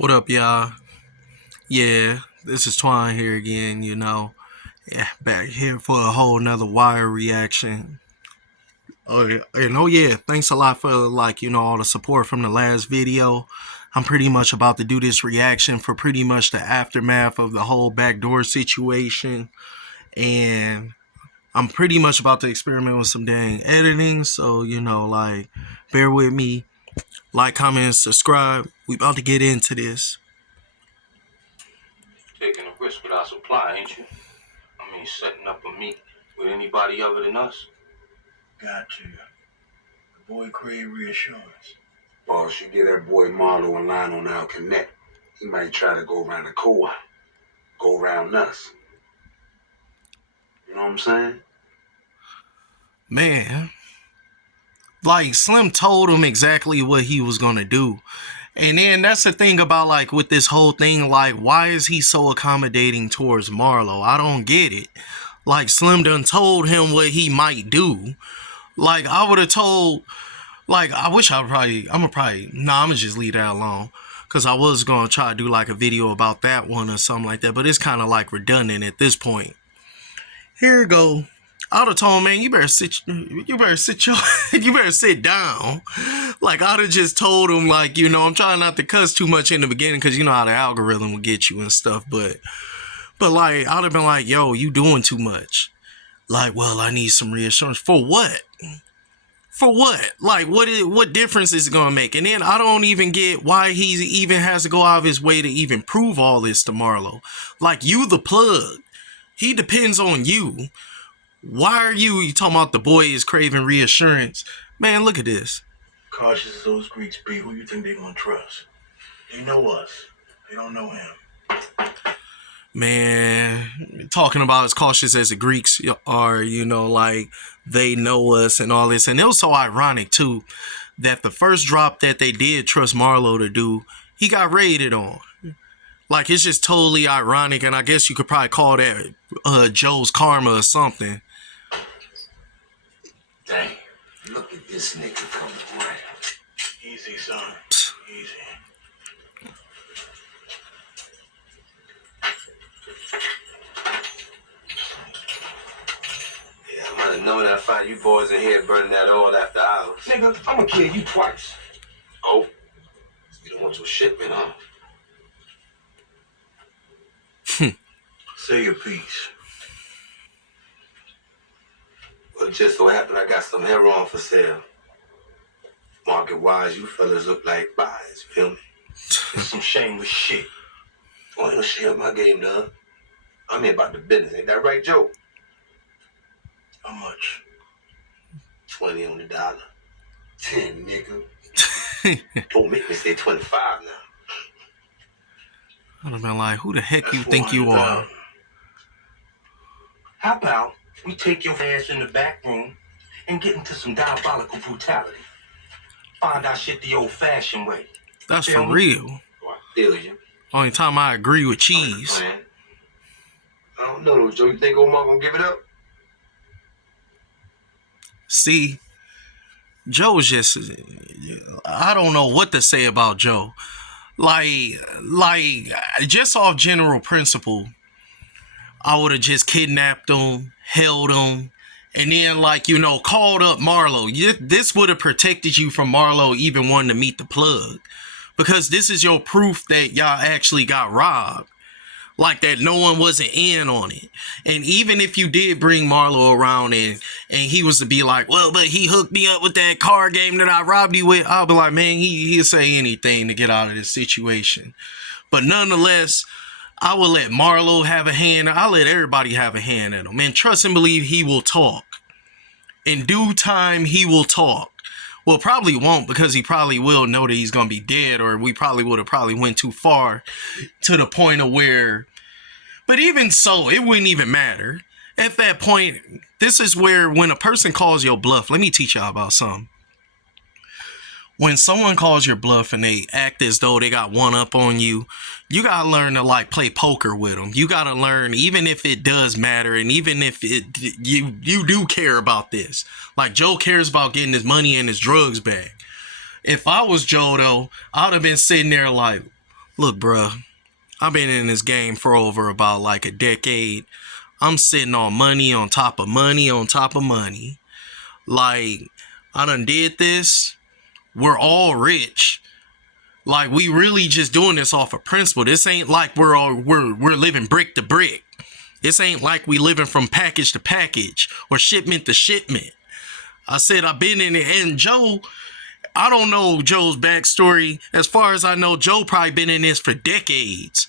What up, y'all? Yeah, this is Twine here again, Yeah, back here for a whole nother wire reaction. Oh yeah, thanks a lot for all the support from the last video. I'm pretty much about to do this reaction for pretty much the aftermath of the whole backdoor situation. And I'm pretty much about to experiment with some dang editing. So, bear with me. Like, comment, and subscribe. We about to get into this. Taking a risk with our supply, ain't you? I mean, setting up a meet with anybody other than us. Got to. The boy crave reassurance. Boss, you get that boy Marlo in line on our connect. He might try to go around the co-op. Go around us. You know what I'm saying? Man, Slim told him exactly what he was gonna do. And then that's the thing about with this whole thing, why is he so accommodating towards Marlo? I don't get it. Slim done told him what he might do. I would have told, I wish I'ma just leave that alone. Cause I was gonna try to do a video about that one or something like that, but it's kind of redundant at this point. Here we go. I would have told him, man, you better sit down. I'd have just told him, I'm trying not to cuss too much in the beginning because you know how the algorithm will get you and stuff. But I'd have been yo, you doing too much. Well, I need some reassurance. For what? For what? What difference is it gonna make? And then I don't even get why he even has to go out of his way to even prove all this to Marlo. You the plug. He depends on you. Why are you talking about the boy is craving reassurance? Man, look at this. Cautious as those Greeks be, who you think they gonna trust? They know us. They don't know him. Man, talking about as cautious as the Greeks are, they know us and all this. And it was so ironic, too, that the first drop that they did trust Marlo to do, he got raided on. It's just totally ironic, and I guess you could probably call that Joe's karma or something. Dang, look at this nigga coming around. Easy, son. Easy. Yeah, I might have known I'd find you boys in here burning that oil after hours. Nigga, I'ma kill you twice. Oh, you don't want your shipment, huh? Say your piece. Well, it just so happened I got some heroin for sale. Market-wise, you fellas look like buys, you feel me? It's some shameless shit. Oh, ain't no shit up my game, dog. I'm here about the business. Ain't that right, Joe? How much? 20 on the dollar. 10, nigga. Don't make me say 25 now. I'd have been who the heck you think you are? How about we take your ass in the back room and get into some diabolical brutality? Find our shit the old-fashioned way. That's for real. Oh, I feel you. Only time I agree with cheese. I don't know though, Joe. You think Omar gonna give it up? See, Joe's just, I don't know what to say about Joe. Just off general principle, I would have just kidnapped him, held him, and then called up Marlo. This would have protected you from Marlo even wanting to meet the plug. Because this is your proof that y'all actually got robbed. That no one wasn't in on it. And even if you did bring Marlo around and he was to be well, but he hooked me up with that card game that I robbed you with, I'll be man, he'll say anything to get out of this situation. But nonetheless, I will let Marlo have a hand. I'll let everybody have a hand in him. And trust and believe he will talk. In due time, he will talk. Well, probably won't, because he probably will know that he's going to be dead, or we probably would have went too far to the point of where... But even so, it wouldn't even matter. At that point, this is where when a person calls your bluff, let me teach y'all about something. When someone calls your bluff and they act as though they got one up on you, you got to learn to play poker with them. You got to learn, even if it does matter, and even if you do care about this. Joe cares about getting his money and his drugs back. If I was Joe, though, I'd have been sitting there Look, bruh, I've been in this game for over about like a decade. I'm sitting on money on top of money on top of money. Like, I done did this. We're all rich. Like, we really just doing this off of principle. This ain't like we're living brick to brick. This ain't like we living from package to package or shipment to shipment. I said I've been in it, and Joe, I don't know Joe's backstory. As far as I know, Joe probably been in this for decades.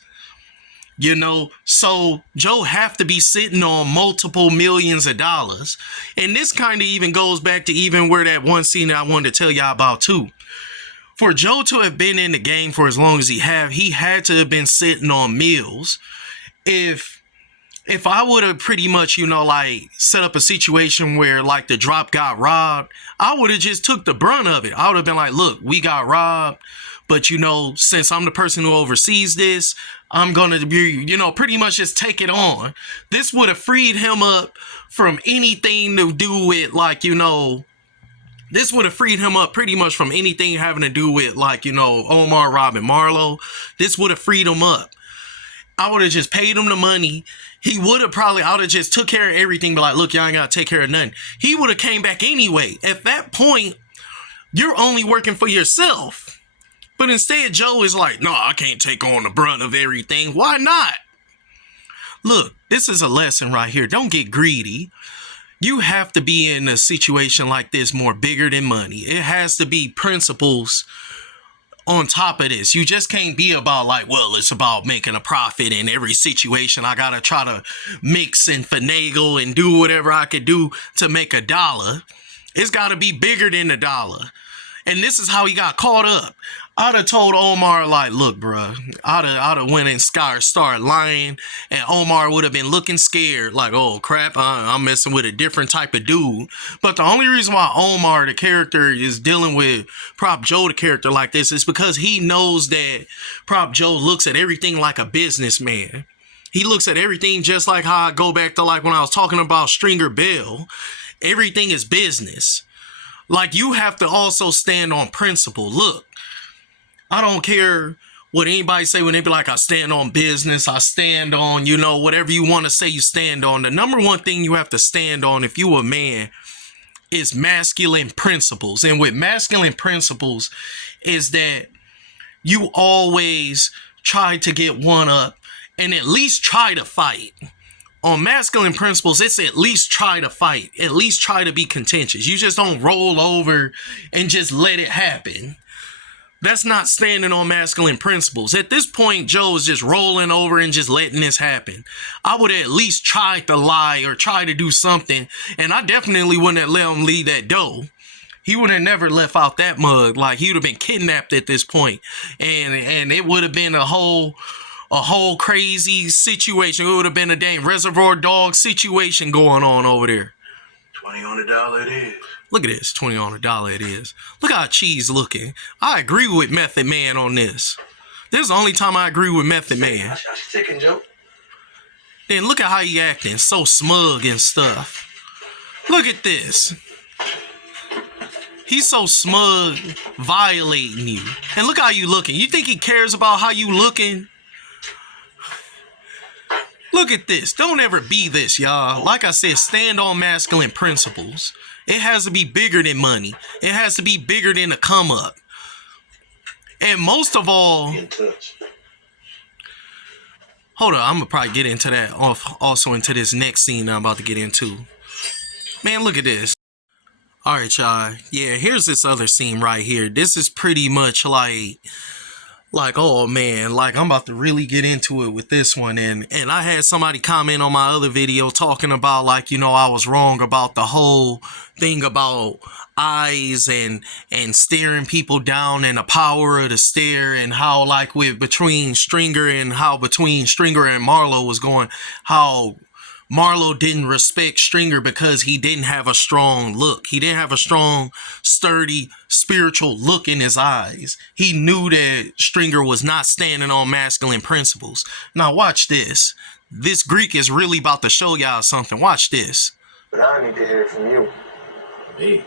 You know, so Joe have to be sitting on multiple millions of dollars. And this kind of even goes back to even where that one scene that I wanted to tell y'all about too. For Joe to have been in the game for as long as he had to have been sitting on meals. If I would have pretty much, you know, like set up a situation where like the drop got robbed, I would have just took the brunt of it. I would have been like, look, we got robbed. But, you know, since I'm the person who oversees this, I'm going to be, you know, pretty much just take it on. This would have freed him up from anything to do with, like, you know, this would have freed him up pretty much from anything having to do with, like, you know, Omar robbing Marlo. This would have freed him up. I would have just paid him the money. He would have probably, I would have just took care of everything, but like, look, y'all ain't got to take care of nothing. He would have came back anyway. At that point, you're only working for yourself. But instead, Joe is like, no, I can't take on the brunt of everything. Why not? Look, this is a lesson right here. Don't get greedy. You have to be in a situation like this more bigger than money. It has to be principles on top of this. You just can't be about like, well, it's about making a profit in every situation. I got to try to mix and finagle and do whatever I could do to make a dollar. It's got to be bigger than the dollar. And this is how he got caught up. I'd have told Omar, like, look, bro, I'd have went and started lying, and Omar would have been looking scared, like, oh, crap, I'm messing with a different type of dude. But the only reason why Omar, the character, is dealing with Prop Joe, the character, like this, is because he knows that Prop Joe looks at everything like a businessman. He looks at everything just like how I go back to, like, when I was talking about Stringer Bell. Everything is business. Like, you have to also stand on principle. Look, I don't care what anybody say when they be like, I stand on business, I stand on, you know, whatever you want to say you stand on. The number one thing you have to stand on if you a man is masculine principles. And with masculine principles is that you always try to get one up and at least try to fight. On masculine principles, it's at least try to fight, at least try to be contentious. You just don't roll over and just let it happen. That's not standing on masculine principles. At this point, Joe is just rolling over and just letting this happen. I would have at least tried to lie or try to do something, and I definitely wouldn't have let him leave that dough. He would have never left out that mug. Like, he would have been kidnapped at this point, and it would have been a whole crazy situation. It would have been a dang Reservoir Dog situation going on over there. 20 on the dollar it is. Look at this, 20 on the dollar it is. Look how cheese looking. I agree with Method Man on this. This is the only time I agree with Method Man. That's chicken, Joe. Then look at how he acting, so smug and stuff. Look at this. He's so smug, violating you. And look how you looking. You think he cares about how you looking? Look at this. Don't ever be this, y'all. Like I said, stand on masculine principles. It has to be bigger than money. It has to be bigger than a come up. And most of all, hold on, I'm gonna probably get into that also into this next scene I'm about to get into. Man, look at this. All right, y'all. Yeah, here's this other scene right here. This is pretty much like, oh man, like I'm about to really get into it with this one. And I had somebody comment on my other video talking about, like, you know, I was wrong about the whole thing about eyes and staring people down and the power of the stare, and how like between Stringer and Marlo was going, how Marlo didn't respect Stringer because he didn't have a strong look. He didn't have a strong, sturdy, spiritual look in his eyes. He knew that Stringer was not standing on masculine principles. Now watch this. This Greek is really about to show y'all something. Watch this. But I need to hear from you. Me?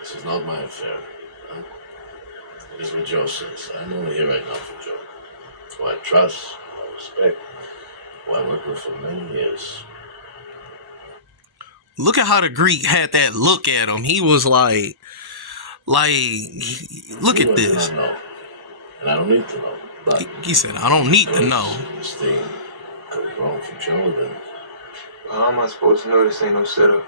This is not my affair. Huh? It's what Joe says. I'm only here right now for Joe. Who I trust, who I respect, who I worked with for many years. Look at how the Greek had that look at him. He was like, look at this. I know, and I don't need to know. But He said, I don't need to know. This thing goes wrong for Joe, then How am I supposed to know this ain't no setup?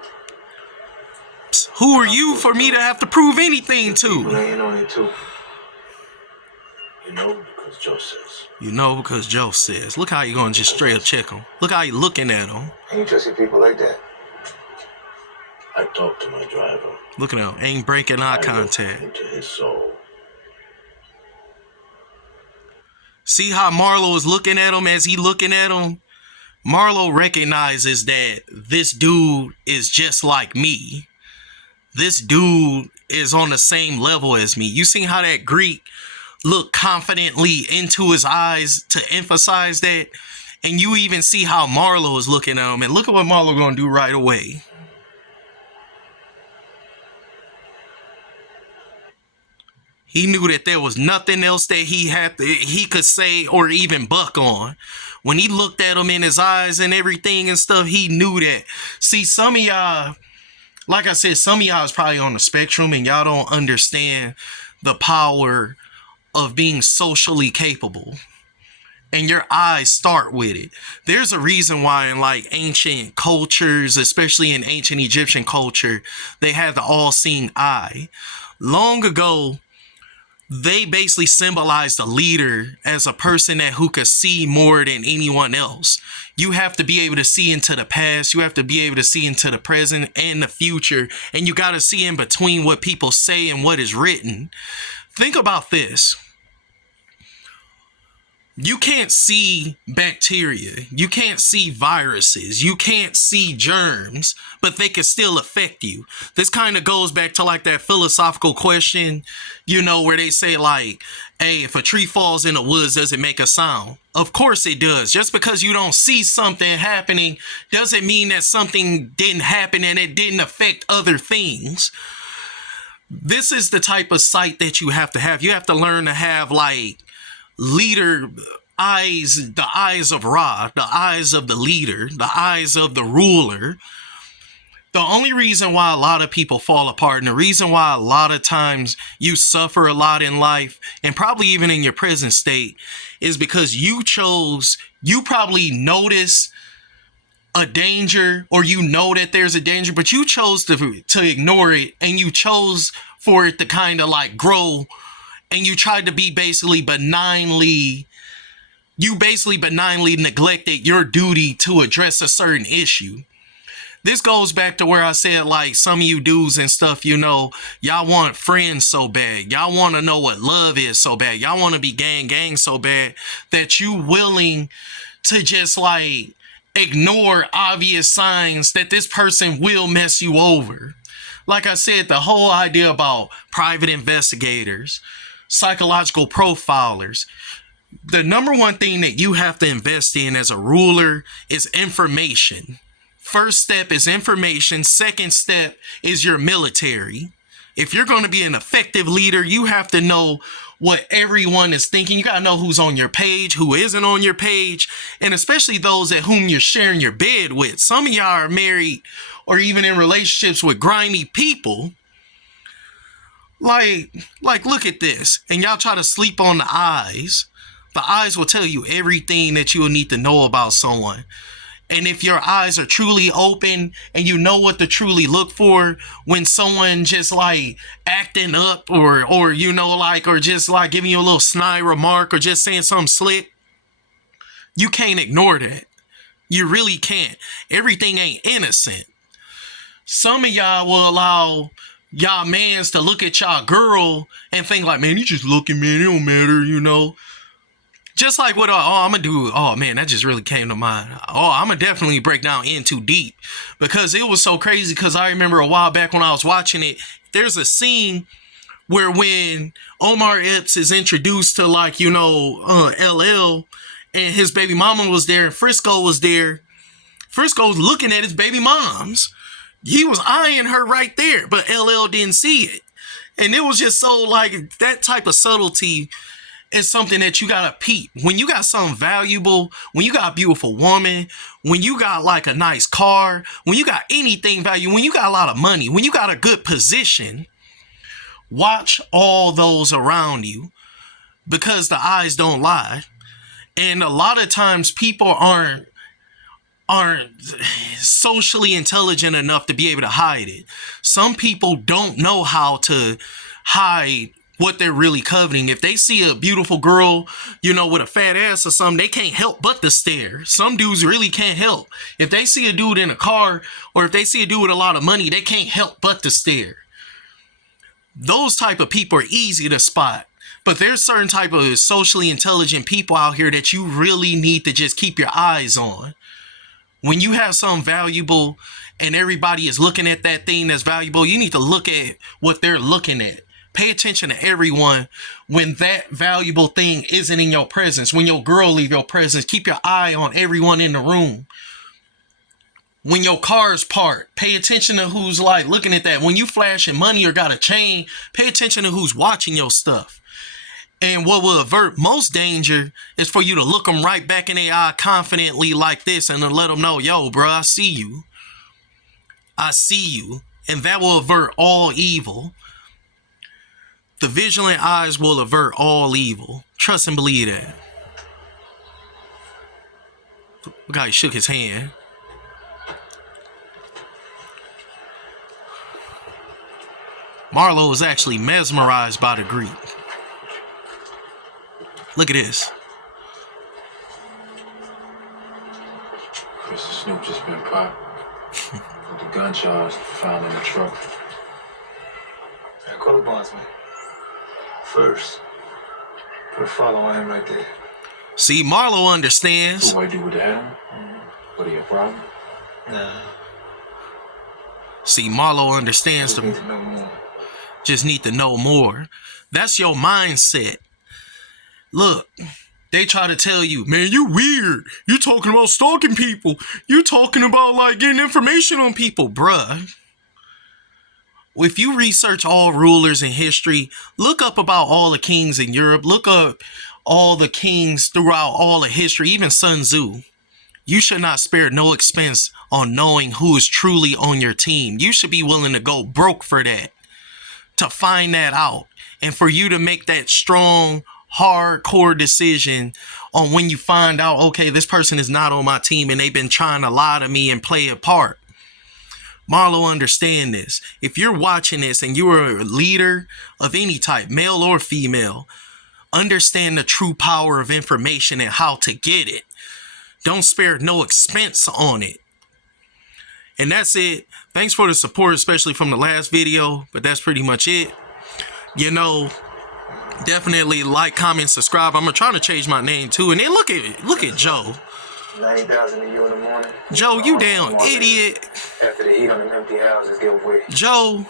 Who are you for me to have to prove anything People to? ain't on it too. you know because Joe says. You know, because Joe says. Look how you gonna just straight up check him. Look how you looking at him. Ain't you trusting people like that? I talked to my driver. Look at him. Ain't breaking eye I looked contact. into his soul. See how Marlo is looking at him as he looking at him? Marlo recognizes that this dude is just like me. This dude is on the same level as me. You see how that Greek looked confidently into his eyes to emphasize that? And you even see how Marlo is looking at him. And look at what Marlo gonna do right away. He knew that there was nothing else that he could say or even buck on. When he looked at him in his eyes and everything and stuff, he knew that. See, some of y'all, like I said, some of y'all is probably on the spectrum and y'all don't understand the power of being socially capable. And your eyes start with it. There's a reason why in like ancient cultures, especially in ancient Egyptian culture, they had the all-seeing eye. Long ago, they basically symbolized a leader as a person who could see more than anyone else. You have to be able to see into the past. You have to be able to see into the present and the future. And you got to see in between what people say and what is written. Think about this. You can't see bacteria. You can't see viruses. You can't see germs, but they can still affect you. This kind of goes back to like that philosophical question, you know, where they say like, hey, if a tree falls in the woods, does it make a sound? Of course it does. Just because you don't see something happening doesn't mean that something didn't happen and it didn't affect other things. This is the type of sight that you have to have. You have to learn to have like leader eyes, the eyes of Ra, the eyes of the leader, the eyes of the ruler. The only reason why a lot of people fall apart and the reason why a lot of times you suffer a lot in life and probably even in your present state is because you probably notice a danger or you know that there's a danger, but you chose to ignore it and you chose for it to kind of like grow. And you tried to be basically benignly neglected your duty to address a certain issue. This goes back to where I said, like, some of you dudes and stuff, you know, y'all want friends so bad. Y'all want to know what love is so bad. Y'all want to be gang so bad that you willing to just like ignore obvious signs that this person will mess you over. Like I said, the whole idea about private investigators, psychological profilers. The number one thing that you have to invest in as a ruler is information. First step is information. Second step is your military. If you're going to be an effective leader, you have to know what everyone is thinking. You got to know who's on your page, who isn't on your page, and especially those at whom you're sharing your bed with. Some of y'all are married or even in relationships with grimy people. Like, look at this. And y'all try to sleep on the eyes. The eyes will tell you everything that you will need to know about someone. And if your eyes are truly open and you know what to truly look for when someone just like acting up or you know, like, or just like giving you a little snide remark or just saying something slick, you can't ignore that. You really can't. Everything ain't innocent. Some of y'all will allow y'all mans to look at y'all girl and think like, man, you just looking, man, it don't matter, you know. Just like what I'm gonna do. Oh man, that just really came to mind. I'm gonna definitely break down In Too Deep because it was so crazy. Because I remember a while back when I was watching it, there's a scene where when Omar Epps is introduced to, like, you know, LL and his baby mama was there and Frisco was there. Frisco's looking at his baby moms. He was eyeing her right there, but LL didn't see it. And it was just so like that type of subtlety is something that you gotta peep. When you got something valuable, when you got a beautiful woman, when you got like a nice car, when you got anything valuable, when you got a lot of money, when you got a good position, watch all those around you, because the eyes don't lie. And a lot of times people aren't socially intelligent enough to be able to hide it. Some people don't know how to hide what they're really coveting. If they see a beautiful girl, with a fat ass or something, they can't help but to stare. Some dudes really can't help. If they see a dude in a car, or if they see a dude with a lot of money, they can't help but to stare. Those type of people are easy to spot. But there's certain type of socially intelligent people out here that you really need to just keep your eyes on. When you have something valuable and everybody is looking at that thing that's valuable, you need to look at what they're looking at. Pay attention to everyone when that valuable thing isn't in your presence. When your girl leave your presence, keep your eye on everyone in the room. When your car's parked, pay attention to who's like looking at that. When you flashing money or got a chain, pay attention to who's watching your stuff. And what will avert most danger is for you to look them right back in their eye confidently like this and to let them know, yo, bro, I see you. I see you. And that will avert all evil. The vigilant eyes will avert all evil. Trust and believe that. The guy shook his hand. Marlo was actually mesmerized by the Greek. Look at this. Mr. Snoop just been popped. With the gun charge found in the truck. I call the bondsman. First, put a follow on him right there. See, Marlo understands. What do I do with the hat? What are your problem? Nah. See, Marlo understands. Just need to know more. Just need to know more. That's your mindset. Look, they try to tell you, man, you weird. You talking about stalking people. You talking about like getting information on people, bruh. If you research all rulers in history, look up about all the kings in Europe. Look up all the kings throughout all of history, even Sun Tzu. You should not spare no expense on knowing who is truly on your team. You should be willing to go broke for that, to find that out. And for you to make that strong, hardcore decision on when you find out, okay, this person is not on my team and they've been trying to lie to me and play a part. Marlo, understand this. If you're watching this and you're a leader of any type, male or female, understand the true power of information and how to get it. Don't spare no expense on it. And that's it. Thanks for the support, especially from the last video, but that's pretty much it. Definitely like, comment, subscribe. I'm trying to change my name too. And then look at Joe. 90,000 to you in the morning. Joe, you damn idiot. After the heat on them empty houses give away. Joe,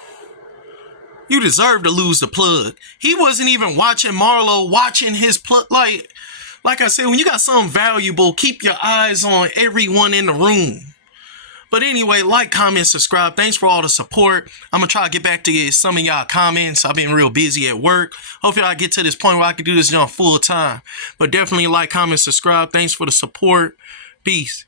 you deserve to lose the plug. He wasn't even watching Marlo, watching his plug. Like I said, when you got something valuable, keep your eyes on everyone in the room. But anyway, like, comment, subscribe. Thanks for all the support. I'm going to try to get back to some of y'all comments. I've been real busy at work. Hopefully I get to this point where I can do this on full time. But definitely like, comment, subscribe. Thanks for the support. Peace.